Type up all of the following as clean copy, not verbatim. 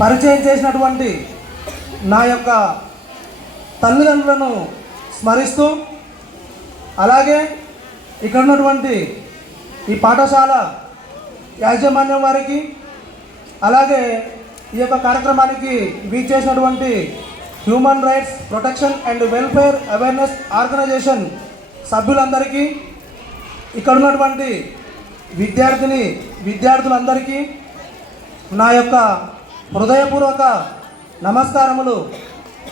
పరిచయం చేసినటువంటి నా యొక్క తల్లిదండ్రులను స్మరిస్తూ, అలాగే ఇక్కడ ఉన్నటువంటి ఈ పాఠశాల యాజమాన్యం వారికి, అలాగే ఈ యొక్క కార్యక్రమానికి వీచేసినటువంటి Human rights protection and welfare awareness Organisation సభ్యులందరికీ, ఇక్కడ ఉన్నటువంటి విద్యార్థులందరికీ నా యొక్క హృదయపూర్వక నమస్కారములు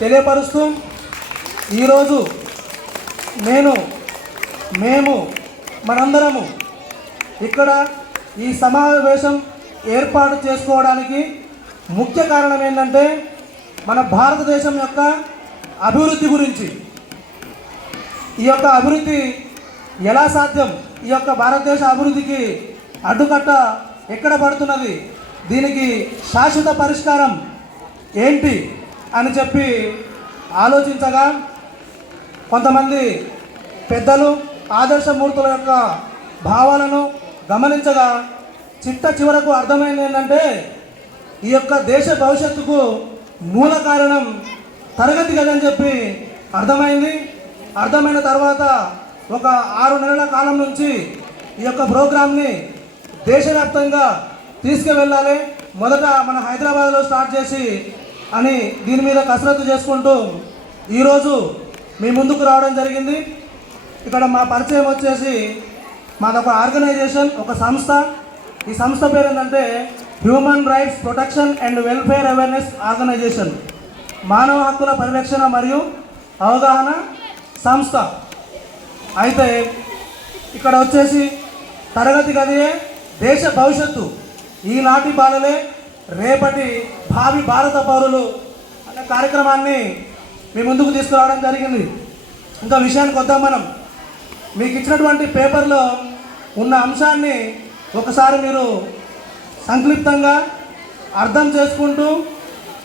తెలియపరుస్తూ, ఈరోజు మేము మనందరము ఇక్కడ ఈ సమావేశం ఏర్పాటు చేసుకోవడానికి ముఖ్య కారణం ఏంటంటే, మన భారతదేశం యొక్క అభివృద్ధి గురించి. ఈ యొక్క అభివృద్ధి ఎలా సాధ్యం, ఈ యొక్క భారతదేశ అభివృద్ధికి అడ్డుకట్ట ఎక్కడ పడుతున్నది, దీనికి శాశ్వత పరిష్కారం ఏంటి అని చెప్పి ఆలోచించగా, కొంతమంది పెద్దలు ఆదర్శమూర్తుల యొక్క భావాలను గమనించగా చిట్ట చివరకు అర్థమైంది ఏంటంటే, ఈ యొక్క దేశ భవిష్యత్తుకు మూల కారణం తరగతి గది అని చెప్పి అర్థమైన తర్వాత ఒక 6 నెలల కాలం నుంచి ఈ యొక్క ప్రోగ్రామ్ని దేశవ్యాప్తంగా తీసుకువెళ్ళాలి, మొదట మన హైదరాబాద్లో స్టార్ట్ చేసి అని దీని మీద కసరత్తు చేసుకుంటూ ఈరోజు మీ ముందుకు రావడం జరిగింది. ఇక్కడ మా పరిచయం వచ్చేసి మాదొక ఆర్గనైజేషన్, ఒక సంస్థ. ఈ సంస్థ పేరు ఏంటంటే human rights protection and welfare awareness organisation, మానవ హక్కుల పరిరక్షణ మరియు అవగాహన సంస్థ. అయితే ఇక్కడ వచ్చేసి తరగతి గదియే దేశ భవిష్యత్తు, ఈనాటి బాలలే రేపటి భావి భారత పౌరులు అనే కార్యక్రమాన్ని మీ ముందుకు తీసుకురావడం జరిగింది. ఇంకా విషయానికి వద్దాం. మనం మీకు ఇచ్చినటువంటి పేపర్లో ఉన్న అంశాన్ని ఒకసారి మీరు సంక్లిప్తంగా అర్థం చేసుకుంటూ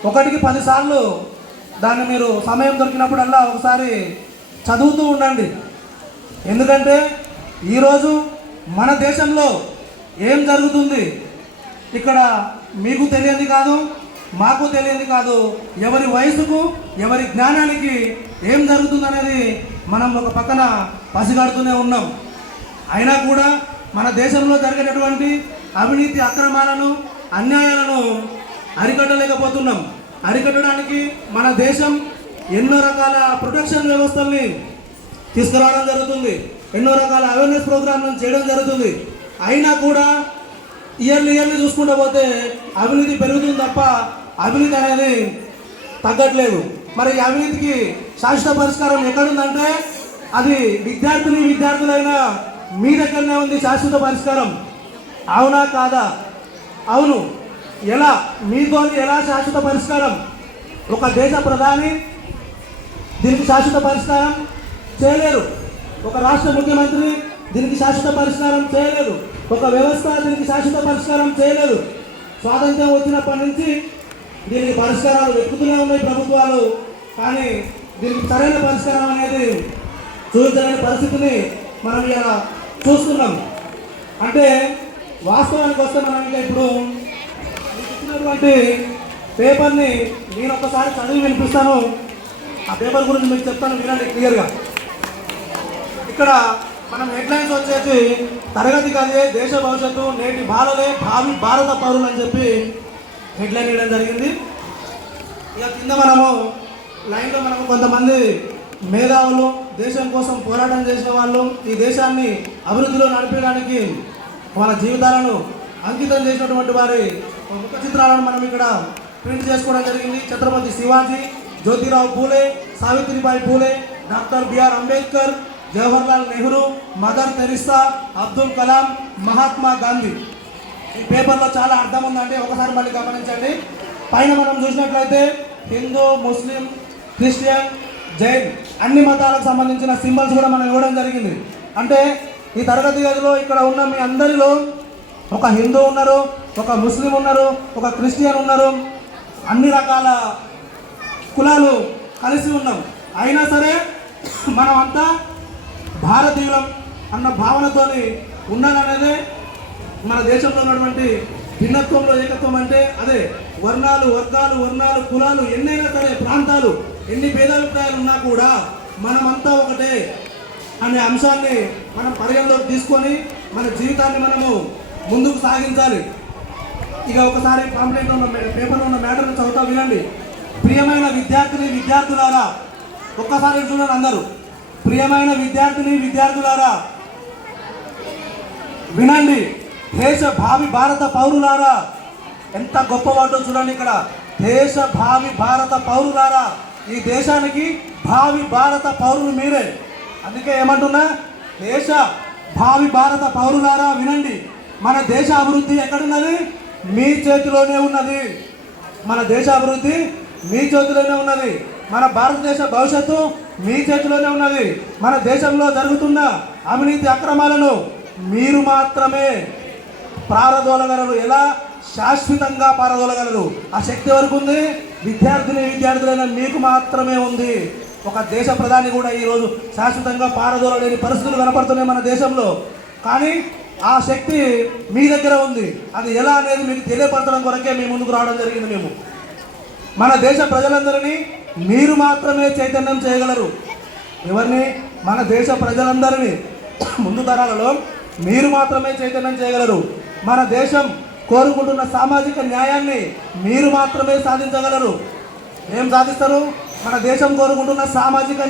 1కి 10 సార్లు దాన్ని మీరు సమయం దొరికినప్పుడల్లా ఒకసారి చదువుతూ ఉండండి. ఎందుకంటే ఈరోజు మన దేశంలో ఏం జరుగుతుంది ఇక్కడ మీకు తెలియదు కాదు, మాకు తెలియదు కాదు, ఎవరి వయసుకు ఎవరి జ్ఞానానికి ఏం జరుగుతుందనేది మనం ఒక పక్కన పసిగడుతూనే ఉన్నాం. అయినా కూడా మన దేశంలో జరిగేటటువంటి అవినీతి అక్రమాలను అన్యాయాలను అరికట్టలేకపోతున్నాం. అరికట్టడానికి మన దేశం ఎన్నో రకాల ప్రొటెక్షన్ వ్యవస్థల్ని తీసుకురావడం జరుగుతుంది, ఎన్నో రకాల అవేర్నెస్ ప్రోగ్రాంలను చేయడం జరుగుతుంది. అయినా కూడా ఇయర్లీ చూసుకుంటూ పోతే అవినీతి పెరుగుతుంది తప్ప అవినీతి అనేది తగ్గట్లేదు. మరి ఈ అవినీతికి శాశ్వత పరిష్కారం ఎక్కడుందంటే అది విద్యార్థులైన మీ దగ్గరనే ఉంది శాశ్వత పరిష్కారం. అవునా కాదా? అవును. ఎలా? మీతో ఎలా శాశ్వత పరిష్కారం? ఒక దేశ ప్రధాని దీనికి శాశ్వత పరిష్కారం చేయలేరు, ఒక రాష్ట్ర ముఖ్యమంత్రి దీనికి శాశ్వత పరిష్కారం చేయలేదు, ఒక వ్యవస్థ దీనికి శాశ్వత పరిష్కారం చేయలేదు. స్వాతంత్ర్యం వచ్చినప్పటి నుంచి దీనికి పరిష్కారాలు వెతుకుతూనే ఉన్నాయి ప్రభుత్వాలు, కానీ దీనికి సరైన పరిష్కారం అనేది చూపించలేని పరిస్థితిని మనం ఇలా చూస్తున్నాం. అంటే వాస్తవానికి వస్తే మనం ఇంకా ఇప్పుడు ఇచ్చినటువంటి పేపర్ని నేను ఒకసారి చదివి వినిపిస్తాను. ఆ పేపర్ గురించి మీకు చెప్తాను, వినండి క్లియర్గా. ఇక్కడ మనం హెడ్లైన్స్ వచ్చేసి తరగతి గదే దేశ భవిష్యత్తు, నేటి బాలలే భావి భారత పౌరులు అని చెప్పి హెడ్లైన్ ఇవ్వడం జరిగింది. ఇక కింద మనము లైన్లో కొంతమంది మేధావులు, దేశం కోసం పోరాటం చేసిన వాళ్ళు, ఈ దేశాన్ని అభివృద్ధిలో నడిపేయడానికి వాళ్ళ జీవితాలను అంకితం చేసినటువంటి వారి ముఖ చిత్రాలను మనం ఇక్కడ ప్రింట్ చేసుకోవడం జరిగింది. Chhatrapati Shivaji, Jyotirao Phule, Savitribai Phule, doctor BR Ambedkar, Jawaharlal Nehru, Mother Teresa, Abdul Kalam, Mahatma Gandhi. ఈ పేపర్లో చాలా అర్థం ఉందండి, ఒకసారి మళ్ళీ గమనించండి. పైన మనం చూసినట్లయితే హిందూ, ముస్లిం, క్రిస్టియన్, జైన్ అన్ని మతాలకు సంబంధించిన సింబల్స్ కూడా మనం ఇవ్వడం జరిగింది. అంటే ఈ తరగతి గదిలో ఇక్కడ ఉన్న మీ అందరిలో ఒక హిందూ ఉన్నారు, ఒక ముస్లిం ఉన్నారు, ఒక క్రిస్టియన్ ఉన్నారు, అన్ని రకాల కులాలు కలిసి ఉన్నాం. అయినా సరే మనం అంతా భారతీయులం అన్న భావనతోని ఉండాలనేదే మన దేశంలో ఉన్నటువంటి భిన్నత్వంలో ఏకత్వం అంటే అదే వర్ణాలు, వర్గాలు, కులాలు ఎన్నైనా సరే, ప్రాంతాలు ఎన్ని భేదాభిప్రాయాలు ఉన్నా కూడా మనమంతా ఒకటే అనే అంశాన్ని మనం పరిగణలోకి తీసుకొని మన జీవితాన్ని మనము ముందుకు సాగించాలి. ఇక ఒకసారి పాంప్లెంట్ ఉన్న పేపర్లో ఉన్న మ్యాటర్ని చదువుతా వినండి. ప్రియమైన విద్యార్థులారా, ఒక్కసారి చూడండి అందరూ. ప్రియమైన విద్యార్థులారా వినండి. దేశ భావి భారత పౌరులారా, ఎంత గొప్ప వాటో చూడండి ఇక్కడ. దేశ భావి భారత పౌరులారా, ఈ దేశానికి భావి భారత పౌరులు మీరే. అందుకే ఏమంటున్నా, దేశ భావి భారత పౌరులారా వినండి. మన దేశ అభివృద్ధి ఎక్కడున్నది? మీ చేతిలోనే ఉన్నది. మన దేశ అభివృద్ధి మీ చేతిలోనే ఉన్నది. మన భారతదేశ భవిష్యత్తు మీ చేతిలోనే ఉన్నది. మన దేశంలో జరుగుతున్న అవినీతి అక్రమాలను మీరు మాత్రమే పారదోలగలరు. ఎలా? శాశ్వతంగా పారదోలగలరు. ఆ శక్తి వరకు ఉంది. విద్యార్థులైన మీకు మాత్రమే ఉంది. ఒక దేశ ప్రధాని కూడా ఈరోజు శాశ్వతంగా పారదోలలేని పరిస్థితులు కనపడుతున్నాయి మన దేశంలో. కానీ ఆ శక్తి మీ దగ్గర ఉంది. అది ఎలా అనేది మీకు తెలియపరచడం కొరకే మేము ముందుకు రావడం జరిగింది. మేము మన దేశ ప్రజలందరినీ మీరు మాత్రమే చైతన్యం చేయగలరు. ఎవరిని? మన దేశ ప్రజలందరినీ ముందు తరాలలో మీరు మాత్రమే చైతన్యం చేయగలరు. మన దేశం కోరుకుంటున్న సామాజిక న్యాయాన్ని మీరు మాత్రమే సాధించగలరు. ఏం సాధిస్తారు? మన దేశం కోరుకుంటున్న సామాజిక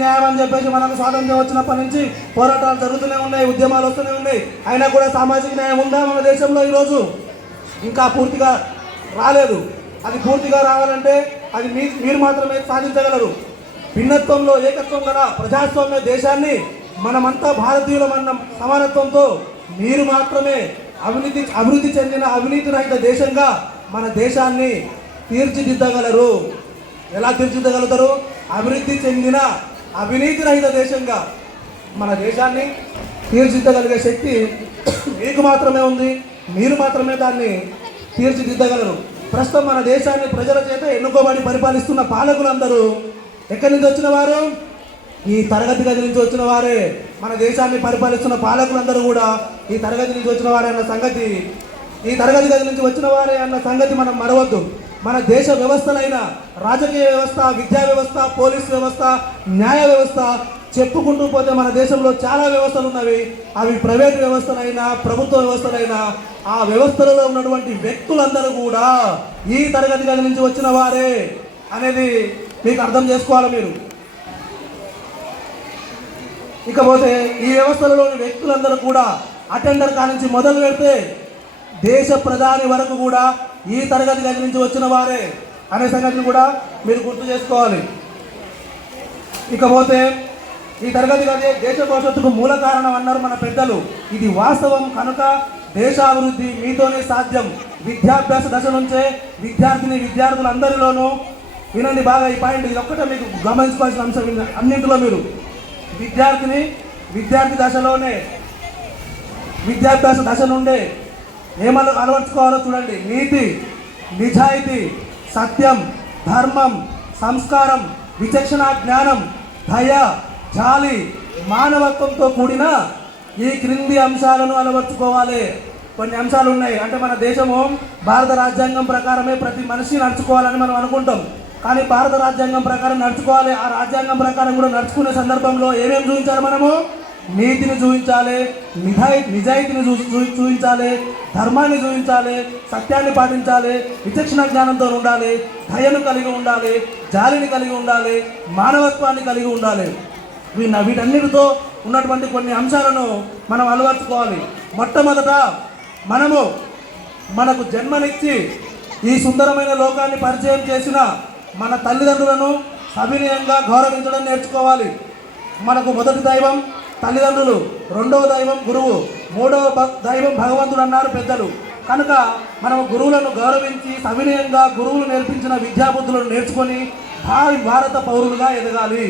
న్యాయం అని చెప్పేసి మనకు స్వాతంత్ర్యం వచ్చినప్పటి నుంచి పోరాటాలు జరుగుతూనే ఉన్నాయి, ఉద్యమాలు వస్తూనే ఉన్నాయి. అయినా కూడా సామాజిక న్యాయం ఉందా మన దేశంలో? ఈరోజు ఇంకా పూర్తిగా రాలేదు. అది పూర్తిగా రావాలంటే అది మీరు మాత్రమే సాధించగలరు. భిన్నత్వంలో ఏకత్వం గల ప్రజాస్వామ్య దేశాన్ని మనమంతా భారతీయులమన్న సమానత్వంతో మీరు మాత్రమే అభివృద్ధి చెందిన అవినీతి రహిత దేశంగా మన దేశాన్ని తీర్చిదిద్దగలరు. ఎలా తీర్చిదిద్దగలుగుతారు? అభివృద్ధి చెందిన అవినీతి రహిత దేశంగా మన దేశాన్ని తీర్చిదిద్దగలిగే శక్తి మీకు మాత్రమే ఉంది. మీరు మాత్రమే దాన్ని తీర్చిదిద్దగలరు. ప్రస్తుతం మన దేశాన్ని ప్రజల చేత ఎన్నుకోబడి పరిపాలిస్తున్న పాలకులందరూ ఎక్కడి నుంచి వచ్చిన వారు? ఈ తరగతి గది నుంచి వచ్చిన వారే. మన దేశాన్ని పరిపాలిస్తున్న పాలకులందరూ కూడా ఈ తరగతి నుంచి వచ్చిన వారే అన్న సంగతి, ఈ తరగతి గది నుంచి వచ్చిన వారే అన్న సంగతి మనం మరవద్దు. మన దేశ వ్యవస్థలైన రాజకీయ వ్యవస్థ, విద్యా వ్యవస్థ, పోలీస్ వ్యవస్థ, న్యాయ వ్యవస్థ చెప్పుకుంటూ పోతే మన దేశంలో చాలా వ్యవస్థలు ఉన్నవి. అవి ప్రైవేట్ వ్యవస్థలైనా ప్రభుత్వ వ్యవస్థలైనా ఆ వ్యవస్థలలో ఉన్నటువంటి వ్యక్తులందరూ కూడా ఈ తరగతి గది నుంచి వచ్చిన వారే అనేది మీకు అర్థం చేసుకోవాలి మీరు. ఇకపోతే ఈ వ్యవస్థలలోని వ్యక్తులందరూ కూడా అటెండర్ కానించి మొదలు పెడితే దేశ ప్రధాని వరకు కూడా ఈ తరగతి గది నుంచి వచ్చిన వారే అనే సంగతిని కూడా మీరు గుర్తు చేసుకోవాలి. ఇకపోతే ఈ తరగతి గది దేశ భవిష్యత్తుకు మూల కారణం అన్నారు మన పెద్దలు. ఇది వాస్తవం కనుక దేశాభివృద్ధి మీతోనే సాధ్యం. విద్యాభ్యాస దశ నుంచే విద్యార్థులందరిలోనూ వినండి బాగా ఈ పాయింట్. ఇది ఒక్కటే మీకు గమనించుకోవాల్సిన అంశం. అన్నింటిలో మీరు విద్యార్థి దశలోనే విద్యాభ్యాస దశ నుండే ఏమన్నా అలవర్చుకోవాలో చూడండి. నీతి, నిజాయితీ, సత్యం, ధర్మం, సంస్కారం, విచక్షణ జ్ఞానం, దయ, జాలి, మానవత్వంతో కూడిన ఈ క్రింది అంశాలను అలవర్చుకోవాలి. కొన్ని అంశాలు ఉన్నాయి. అంటే మన దేశము భారత రాజ్యాంగం ప్రకారమే ప్రతి మనిషి నడుచుకోవాలని మనం అనుకుంటాం. కానీ భారత రాజ్యాంగం ప్రకారం నడుచుకోవాలి. ఆ రాజ్యాంగం ప్రకారం కూడా నడుచుకునే సందర్భంలో ఏమేమి చూపించాలి? మనము నీతిని చూపించాలి, నిజాయితీని చూపించాలి, ధర్మాన్ని చూపించాలి, సత్యాన్ని పాటించాలి, విచక్షణ జ్ఞానంతో ఉండాలి, దయను కలిగి ఉండాలి, జాలిని కలిగి ఉండాలి, మానవత్వాన్ని కలిగి ఉండాలి. వీటన్నిటితో ఉన్నటువంటి కొన్ని అంశాలను మనం అలవర్చుకోవాలి. మొట్టమొదట మనకు జన్మనిచ్చి ఈ సుందరమైన లోకాన్ని పరిచయం చేసిన మన తల్లిదండ్రులను సవినయంగా గౌరవించడం నేర్చుకోవాలి. మనకు మొదటి దైవం తల్లిదండ్రులు, రెండవ దైవం గురువు, మూడవ దైవం భగవంతుడు అన్నారు పెద్దలు. కనుక మనం గురువులను గౌరవించి సవినయంగా గురువులు నేర్పించిన విద్యాబుద్ధులను నేర్చుకొని భారత పౌరులుగా ఎదగాలి.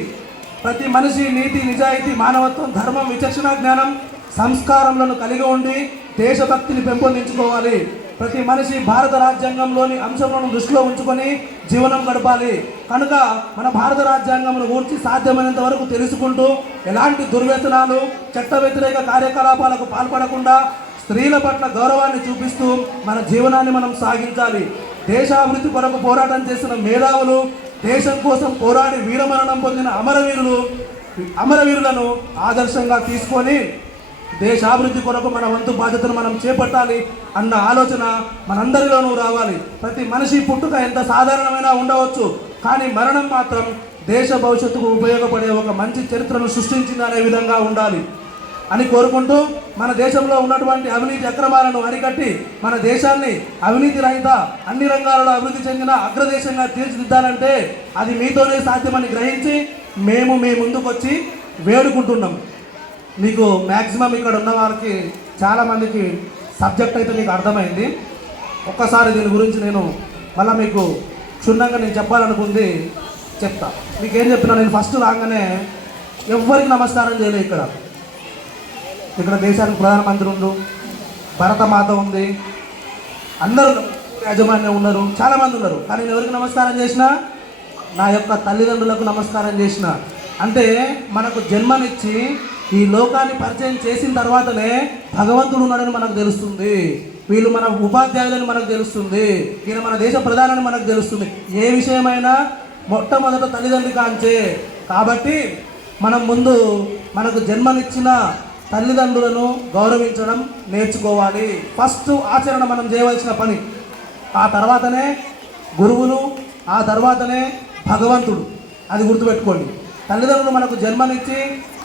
ప్రతి మనిషి నీతి, నిజాయితీ, మానవత్వం, ధర్మం, విచక్షణ జ్ఞానం, సంస్కారములను కలిగి ఉండి దేశభక్తిని పెంపొందించుకోవాలి. ప్రతి మనిషి భారత రాజ్యాంగంలోని అంశములను దృష్టిలో ఉంచుకొని జీవనం గడపాలి. కనుక మన భారత రాజ్యాంగంను గురించి సాధ్యమైనంత వరకు తెలుసుకుంటూ ఎలాంటి దుర్వ్యసనాలు, చట్ట వ్యతిరేక కార్యకలాపాలకు పాల్పడకుండా స్త్రీల పట్ల గౌరవాన్ని చూపిస్తూ మన జీవనాన్ని మనం సాగించాలి. దేశాభివృద్ధి కొరకు పోరాటం చేసిన మేధావులు, దేశం కోసం పోరాడి వీరమరణం పొందిన అమరవీరులను ఆదర్శంగా తీసుకొని దేశాభివృద్ధి కొరకు మన వంతు బాధ్యతను మనం చేపట్టాలి అన్న ఆలోచన మనందరిలోనూ రావాలి. ప్రతి మనిషి పుట్టుక ఎంత సాధారణమైనా ఉండవచ్చు, కానీ మరణం మాత్రం దేశ భవిష్యత్తుకు ఉపయోగపడే ఒక మంచి చరిత్రను సృష్టించింది అనే విధంగా ఉండాలి అని కోరుకుంటూ, మన దేశంలో ఉన్నటువంటి అవినీతి అక్రమాలను అరికట్టి మన దేశాన్ని అవినీతి రహిత అన్ని రంగాలలో అభివృద్ధి చెందిన అగ్రదేశంగా తీర్చిదిద్దాలంటే అది మీతోనే సాధ్యమని గ్రహించి మేము మీ ముందుకు వచ్చి వేడుకుంటున్నాం. మీకు మ్యాక్సిమం ఇక్కడ ఉన్న వారికి చాలామందికి సబ్జెక్ట్ అయితే మీకు అర్థమైంది. ఒక్కసారి దీని గురించి నేను మళ్ళీ మీకు క్షుణ్ణంగా నేను చెప్పాలనుకుంది చెప్తా. మీకేం చెప్పినా, నేను ఫస్ట్ రాగానే ఎవ్వరికి నమస్కారం చేయలేదు. ఇక్కడ దేశానికి ప్రధానమంత్రి ఉండు, భరతమాత ఉంది, అందరూ యాజమాన్యం ఉన్నారు, చాలామంది ఉన్నారు. కానీ నేను ఎవరికి నమస్కారం చేసినా, నా యొక్క తల్లిదండ్రులకు నమస్కారం చేసిన. అంటే మనకు జన్మనిచ్చి ఈ లోకాన్ని పరిచయం చేసిన తర్వాతనే భగవంతుడు ఉన్నాడని మనకు తెలుస్తుంది. వీళ్ళు మన ఉపాధ్యాయులని మనకు తెలుస్తుంది. ఈయన మన దేశ ప్రధానని మనకు తెలుస్తుంది. ఏ విషయమైనా మొట్టమొదట తల్లిదండ్రి కాంచే. కాబట్టి మనం ముందు మనకు జన్మనిచ్చిన తల్లిదండ్రులను గౌరవించడం నేర్చుకోవాలి. ఫస్ట్ ఆచరణ మనం చేయవలసిన పని. ఆ తర్వాతనే గురువులు, ఆ తర్వాతనే భగవంతుడు. అది గుర్తుపెట్టుకోండి. తల్లిదండ్రులు మనకు జన్మనిచ్చి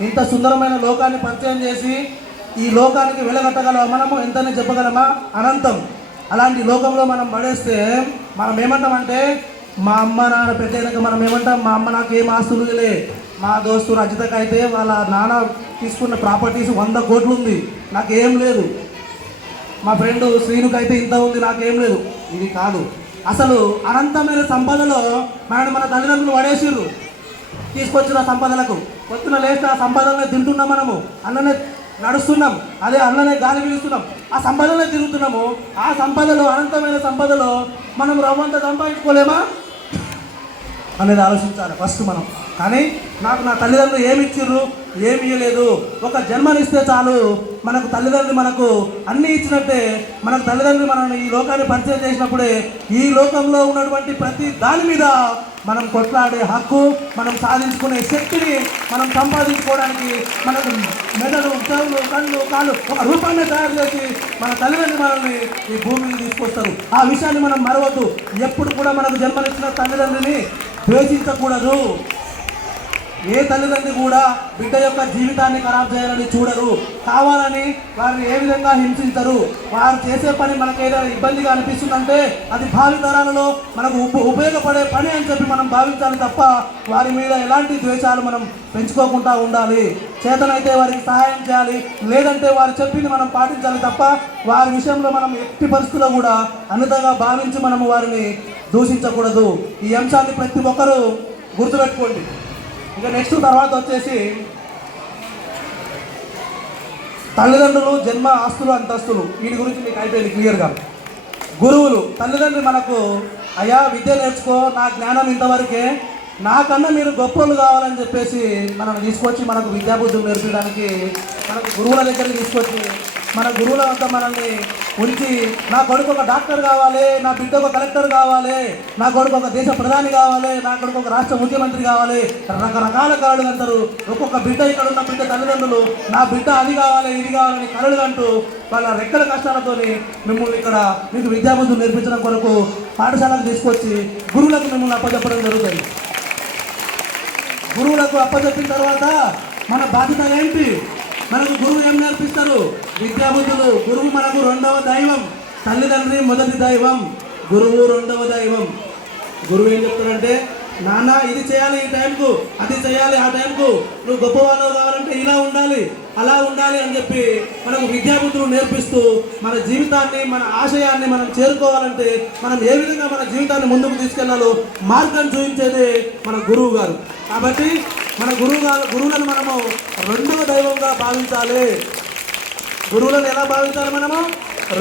ఇంత సుందరమైన లోకాన్ని పరిచయం చేసి ఈ లోకానికి వెలగట్టగలమా? మనము ఎంతనే చెప్పగలమా? అనంతం. అలాంటి లోకంలో మనం పడేస్తే మనం ఏమంటామంటే, మా అమ్మ నాన్న పెట్టేదాకా మనం ఏమంటాం, మా అమ్మ నాకు ఏం ఆస్తులు లే, మా దోస్తు రజితకు అయితే వాళ్ళ నాన్న తీసుకున్న ప్రాపర్టీస్ 100 కోట్లు ఉంది, నాకేం లేదు, మా ఫ్రెండ్ శ్రీనుకు అయితే ఇంత ఉంది, నాకేం లేదు. ఇది కాదు. అసలు అనంతమైన సంపదలో మన తల్లిదండ్రులు పడేసిర్రు. తీసుకొచ్చిన సంపదలకు పొద్దున లేస్తే ఆ సంపదలనే తింటున్నాం, మనము అన్ననే నడుస్తున్నాం, అదే అన్ననే గాలి పీలుస్తున్నాం, ఆ సంపదలనే తిరుగుతున్నాము. ఆ సంపదలో, అనంతమైన సంపదలో మనం రవ్వంతా సంపాదించుకోలేమా అనేది ఆలోచించాలి ఫస్ట్ మనం. కానీ నాకు నా తల్లిదండ్రులు ఏమి ఇచ్చిర్రు, ఏమి ఇవ్వలేదు. ఒక జన్మనిస్తే చాలు, మనకు తల్లిదండ్రులు మనకు అన్నీ ఇచ్చినట్టే. మనకు తల్లిదండ్రులు మనల్ని ఈ లోకాన్ని పరిచయం చేసినప్పుడే ఈ లోకంలో ఉన్నటువంటి ప్రతి దాని మీద మనం కొట్లాడే హక్కు, మనం సాధించుకునే శక్తిని మనం సంపాదించుకోవడానికి మనకు మెదడు, చెవులు, కళ్ళు, కాళ్ళు ఒక రూపాన్ని తయారు చేసి మన తల్లిదండ్రులు మనల్ని ఈ భూమిని తీసుకొస్తారు. ఆ విషయాన్ని మనం మరవద్దు. ఎప్పుడు కూడా మనకు జన్మనిచ్చిన తల్లిదండ్రులని ద్వేషించకూడదు. ఏ తల్లిదండ్రి కూడా బిడ్డ యొక్క జీవితాన్ని ఖరాబ్ చేయాలని చూడరు. కావాలని వారిని ఏ విధంగా హింసించరు. వారు చేసే పని మనకు ఏదైనా ఇబ్బందిగా అనిపిస్తుందంటే అది భావితరాలలో మనకు ఉపయోగపడే పని అని చెప్పి మనం భావించాలి తప్ప వారి మీద ఎలాంటి ద్వేషాలు మనం పెంచుకోకుండా ఉండాలి. చేతనైతే వారికి సహాయం చేయాలి, లేదంటే వారు చెప్పింది మనం పాటించాలి తప్ప వారి విషయంలో మనం ఎట్టి పరిస్థితుల్లో కూడా అన్నతగా భావించి మనము వారిని దూషించకూడదు. ఈ అంశాన్ని ప్రతి ఒక్కరూ గుర్తుపెట్టుకోండి. ఇక నెక్స్ట్ తర్వాత వచ్చేసి తల్లిదండ్రులు, జన్మ, ఆస్తులు, అంతస్తులు, వీటి గురించి మీకు అయిపోయింది క్లియర్గా. గురువులు, తల్లిదండ్రులు మనకు అయ్యా విద్య నేర్చుకో, నా జ్ఞానం ఇంతవరకే, నాకన్నా మీరు గొప్పలు కావాలని చెప్పేసి మనల్ని తీసుకొచ్చి మనకు విద్యాబుద్ధులు నేర్పించడానికి మనకు గురువుల దగ్గరికి తీసుకొచ్చి మన గురువుల వద్ద మనల్ని ఉంచి, నా కొడుకు ఒక డాక్టర్ కావాలి, నా బిడ్డ ఒక కలెక్టర్ కావాలి, నా కొడుకు ఒక దేశ ప్రధాని కావాలి, నా కొడుకు ఒక రాష్ట్ర ముఖ్యమంత్రి కావాలి, రకరకాల కళలు అంటారు. ఒక్కొక్క బిడ్డ, ఇక్కడ ఉన్న బిడ్డ తల్లిదండ్రులు నా బిడ్డ అది కావాలి, ఇది కావాలని కళలు అంటూ వాళ్ళ రెక్కల కష్టాలతో మిమ్మల్ని ఇక్కడ మీకు విద్యాబుద్ధులు నేర్పించడం కొరకు పాఠశాలకు తీసుకొచ్చి గురువులకు మిమ్మల్ని అప్పచెప్పడం జరుగుతుంది. గురువులకు అప్పచెప్పిన తర్వాత మన బాధ్యత ఏంటి? మనకు గురువు ఏం నేర్పిస్తారు? విద్యాబుద్ధులు. గురువు మనకు రెండవ దైవం. తల్లిదండ్రి మొదటి దైవం, గురువు రెండవ దైవం. గురువు ఏం చెప్తారంటే, నాన్న ఇది చేయాలి ఈ టైంకు, అది చేయాలి ఆ టైంకు, నువ్వు గొప్పవాళ్ళు కావాలంటే ఇలా ఉండాలి, అలా ఉండాలి అని చెప్పి మనకు విద్యాబుద్ధులు నేర్పిస్తూ మన జీవితాన్ని, మన ఆశయాన్ని మనం చేరుకోవాలంటే మనం ఏ విధంగా మన జీవితాన్ని ముందుకు తీసుకెళ్లాలో మార్గం చూపించేది మన గురువు గారు. కాబట్టి మన గురువులను మనము రెండవ దైవంగా భావించాలి. గురువులను ఎలా భావించాలి? మనము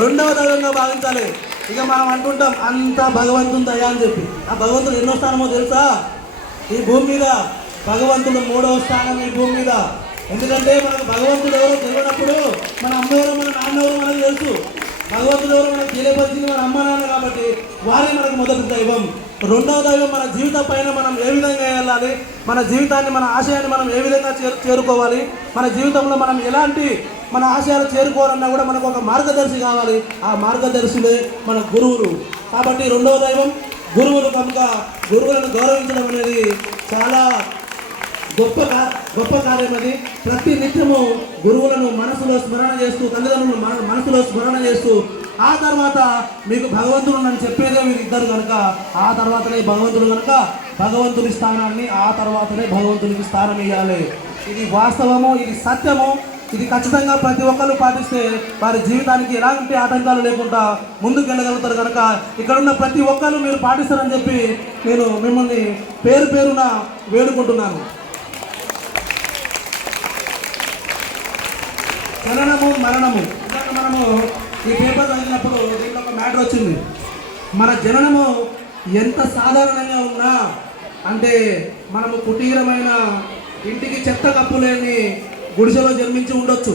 రెండవ దైవంగా భావించాలి. ఇక మనం అంటుంటాం అంతా భగవంతుని దయ అని చెప్పి. ఆ భగవంతుడు ఎన్నో స్థానమో తెలుసా? ఈ భూమి మీద భగవంతుడు 3వ స్థానం. ఈ భూమి మీద ఎందుకంటే మనకు భగవంతుడు ఎవరో తెలియనప్పుడు మన అమ్మ ఎవరో మన నాన్న ఎవరో మనకు తెలుసు. భగవంతుడు ఎవరో మనకు తెలియపరిచింది మన అమ్మ నాన్న, కాబట్టి వారే మనకు మొదటి దైవం. రెండవ దైవం మన జీవితం పైన మనం ఏ విధంగా వెళ్ళాలి, మన జీవితాన్ని మన ఆశయాన్ని మనం ఏ విధంగా చేరుకోవాలి, మన జీవితంలో మనం ఎలాంటి మన ఆశయాలు చేరుకోవాలన్నా కూడా మనకు ఒక మార్గదర్శి కావాలి. ఆ మార్గదర్శులే మన గురువులు. కాబట్టి రెండవ దైవం గురువులు. కనుక గురువులను గౌరవించడం అనేది చాలా గొప్ప కార్యం. అది ప్రతి నిత్యము గురువులను మనసులో స్మరణ చేస్తూ, తల్లిదండ్రులను మనసులో స్మరణ చేస్తూ, ఆ తర్వాత మీకు భగవంతుడు నన్ను చెప్పేదే మీరు ఇద్దరు కనుక ఆ తర్వాతనే భగవంతుడు కనుక భగవంతుని స్థానాన్ని ఆ తర్వాతనే భగవంతునికి స్థానం ఇవ్వాలి. ఇది వాస్తవము, ఇది సత్యము. ఇది ఖచ్చితంగా ప్రతి ఒక్కరు పాటిస్తే వారి జీవితానికి ఎలాంటి ఆటంకాలు లేకుండా ముందుకు వెళ్ళగలుగుతారు. కనుక ఇక్కడున్న ప్రతి ఒక్కరు మీరు పాటిస్తారని చెప్పి నేను మిమ్మల్ని పేరు పేరున వేడుకుంటున్నాను. జననము మరణము. ఇందాక మనము ఈ పేపర్ చదివినప్పుడు దీంట్లో ఒక మ్యాటర్ వచ్చింది. మన జననము ఎంత సాధారణంగా ఉన్నా, అంటే మనము కుటీరమైన ఇంటికి చెత్త కప్పు లేని గుడిసెలో జన్మించి ఉండొచ్చు,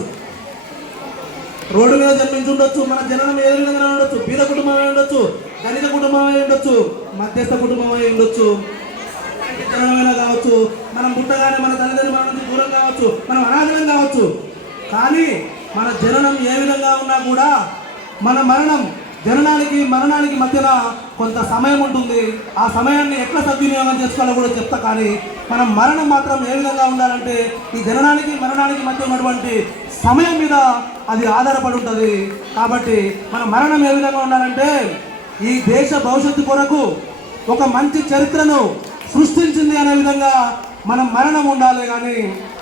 రోడ్డు మీద జన్మించి ఉండొచ్చు. మన జననం ఏ విధంగా ఉండొచ్చు, బీద కుటుంబమే ఉండొచ్చు, ధనిక కుటుంబమే ఉండొచ్చు, మధ్యస్థ కుటుంబమే ఉండొచ్చు, జననమైనా కావచ్చు. మనం పుట్టగానే మన తల్లిదండ్రులు మన నుంచి దూరం కావచ్చు, మనం అనాథలం కావచ్చు. కానీ మన జననం ఏ విధంగా ఉన్నా కూడా మన జననానికి మరణానికి మధ్యన కొంత సమయం ఉంటుంది. ఆ సమయాన్ని ఎట్లా సద్వినియోగం చేసుకోవాలో కూడా చెప్తా. కానీ మన మరణం మాత్రం ఏ విధంగా ఉండాలంటే ఈ జననానికి మరణానికి మధ్య ఉన్నటువంటి సమయం మీద అది ఆధారపడి ఉంటుంది. కాబట్టి మన మరణం ఏ విధంగా ఉండాలంటే ఈ దేశ భవిష్యత్తు కొరకు ఒక మంచి చరిత్రను సృష్టించింది అనే విధంగా మన మరణం ఉండాలి. కానీ